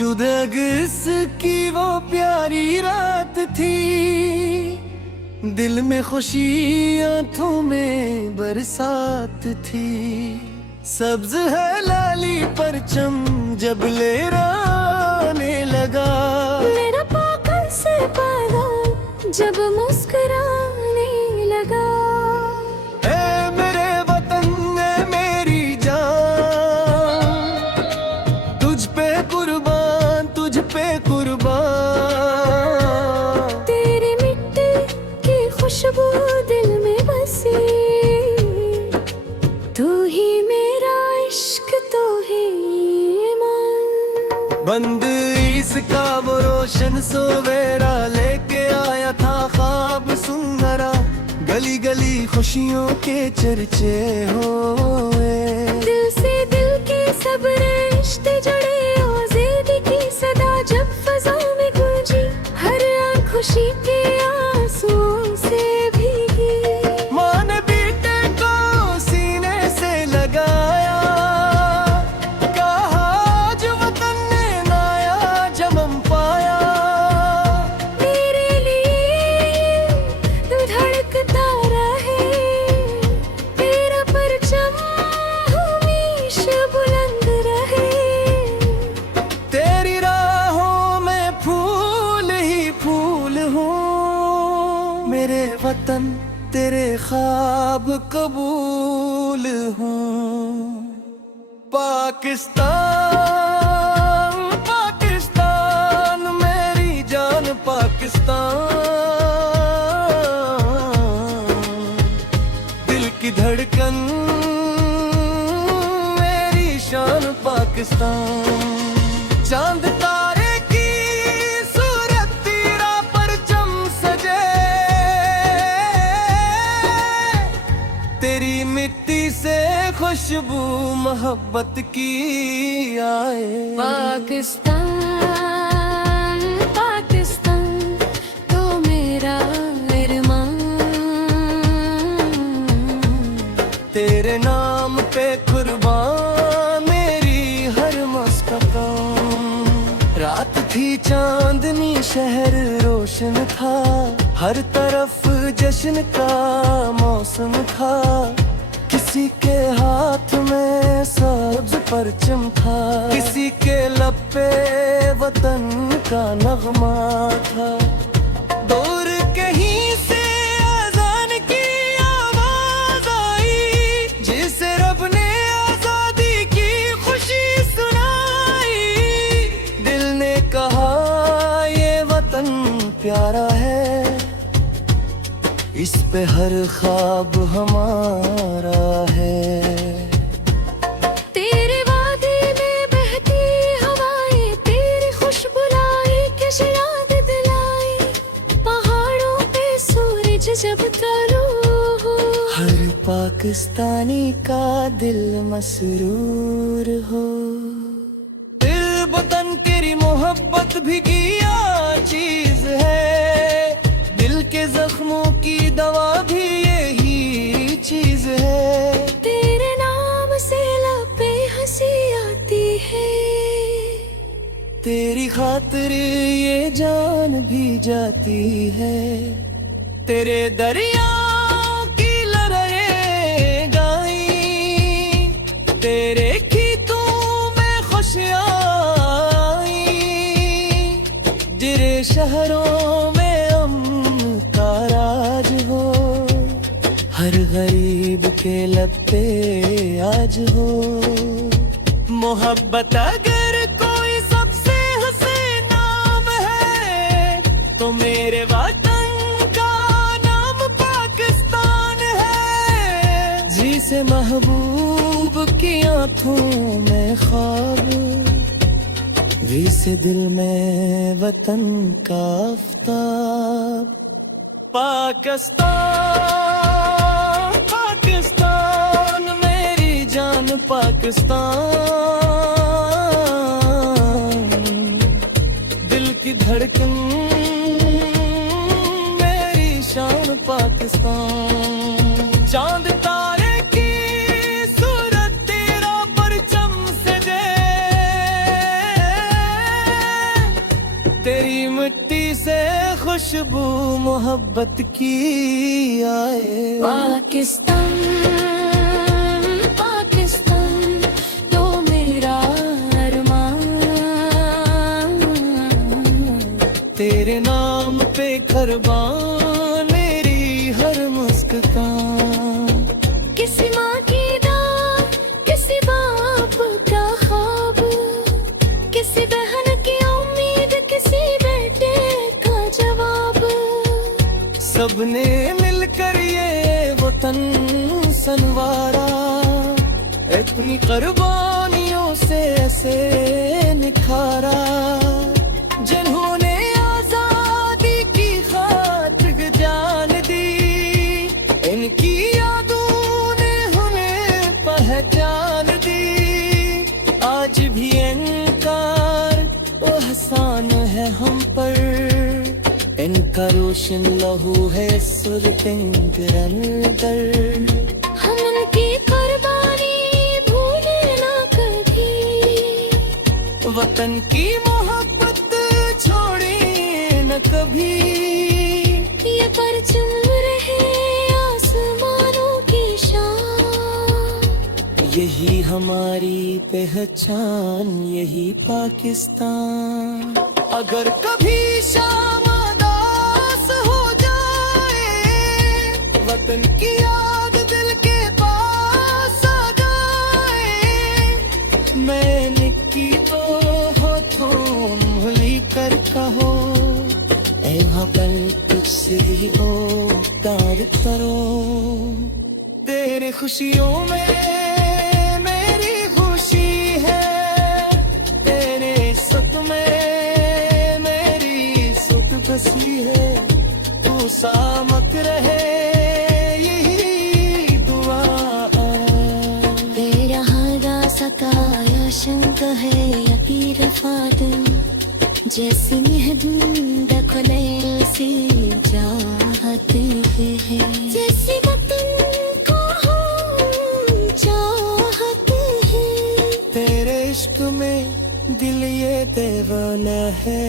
शुद्ध अगस्त की वो प्यारी रात थी, दिल में खुशी आंखों में बरसात थी। सब्ज है लाली परचम जब लहराने लगा, मेरा पागल से पागल जब मुस्कुराने लगा। ऐ मेरे वतन ऐ मेरी जान, तुझ पे कुर्बान तुझ पे कुर्बान। तेरी मिट्टी की खुशबू दिल में बसी, तू ही मेरा इश्क तो ही ईमान। बंद इसका वो रोशन सवेरा लेके आया था ख्वाब सुंदरा, गली गली खुशियों के चर्चे हुए। दिल से दिल के सब रिश्ते जुड़े, ओ ज़िंदगी की सदा जब फ़ज़ाओं में गूंजी, हर आँख खुशी के आंसुओं से भीगी। माँ ने बेटे को सीने से लगाया, कहा आज वतन ने नया जन्म पाया। मेरे लिए तू धड़कता रहे, तेरा परचम हमेशा बुलंद रहे। तेरी राहों में फूल ही फूल हूँ, मेरे वतन तेरे ख्वाब कबूल हूँ। पाकिस्तान पाकिस्तान मेरी जान पाकिस्तान, दिल की धड़कन मेरी शान पाकिस्तान। चांद तारे की सूरत तेरा परचम सजे, तेरी मिट्टी से खुशबू मोहब्बत की आए। पाकिस्तान पाकिस्तान तो मेरा अरमान, तेरे नाम पे कुर्बान मेरी हर मुस्कान। रात थी चांदनी शहर रोशन था, हर तरफ जश्न का मौसम था। किसी के हाथ में सब्ज परचम था, किसी के लब पे वतन का नगमा था। दूर कहीं से अज़ान की आवाज आई, जिसे रब ने आजादी की खुशी सुनाई। दिल ने कहा ये वतन प्यारा है, इस पे हर ख्वाब हमारा है। तेरे वादे में बहती हवाएं, तेरी खुशबू लाई के शराब दिलाई। पहाड़ों पे सूरज जब तलो हो, हर पाकिस्तानी का दिल मसरूर हो। दिल वतन तेरी मोहब्बत भी किया चीज है, दिल के जख्मों की दवा भी यही चीज है। तेरे नाम से लब पे हंसी आती है, तेरी खातिर ये जान भी जाती है। तेरे दरियाओं की लहरें गाई, तेरे गीतों में खुशियाँ आई। जिरे शहरों में का राज हो, हर गरीब के लब पे आज हो। मोहब्बत अगर कोई सबसे हसीन नाम है, तो मेरे वतन का नाम पाकिस्तान है। जिसे महबूब की आंखों में ख्वाब, जिसे दिल में वतन का आफताब। पाकिस्तान पाकिस्तान मेरी जान पाकिस्तान, दिल की धड़कन मेरी शान पाकिस्तान। चांद तारे की सूरत तेरा परचम सजे, खुशबू मोहब्बत की आए। पाकिस्तान पाकिस्तान तो मेरा अरमान, तेरे नाम पे कुर्बान मेरी हर मुस्कान। किसी माँ की दाद, किसी बाप का ख्वाब, किसी बहन की उम्मीद, किसी बेटे का जवाब। सबने मिलकर ये वतन संवारा, इतनी कुर्बानियों से ऐसे निखारा। जिन्होंने आजादी की खातिर जान दी, इनकी यादों ने हमें पहचान दी। आज भी इनकार वो एहसान है हम पर, इनका रोशन लहू है सुरतिंग अंदर। हम उनकी कुर्बानी भूले ना कभी, वतन की मोहब्बत छोड़े न कभी। ये परचम रहे आसमानों की शान, यही हमारी पहचान, यही पाकिस्तान। अगर कभी शाम उदास हो जाए, वतन की याद दिल के पास आ जाए, मैं निक्की तो हाथों उंगली कर कहो, ऐ भगल तुझसे ही ओ प्यार करो। तेरे खुशियों में मेरी खुशी है, तेरे सुख में मेरी सुख बसी है। तू सामत रहे यही दुआ। तेरा हादा सताया शंक है यकी रफादन, जैसी महबूब खुले सी चाहत है, जैसी वतन को हम चाहते हैं। तेरे इश्क में दिल ये दीवाना है।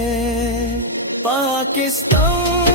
पाकिस्तान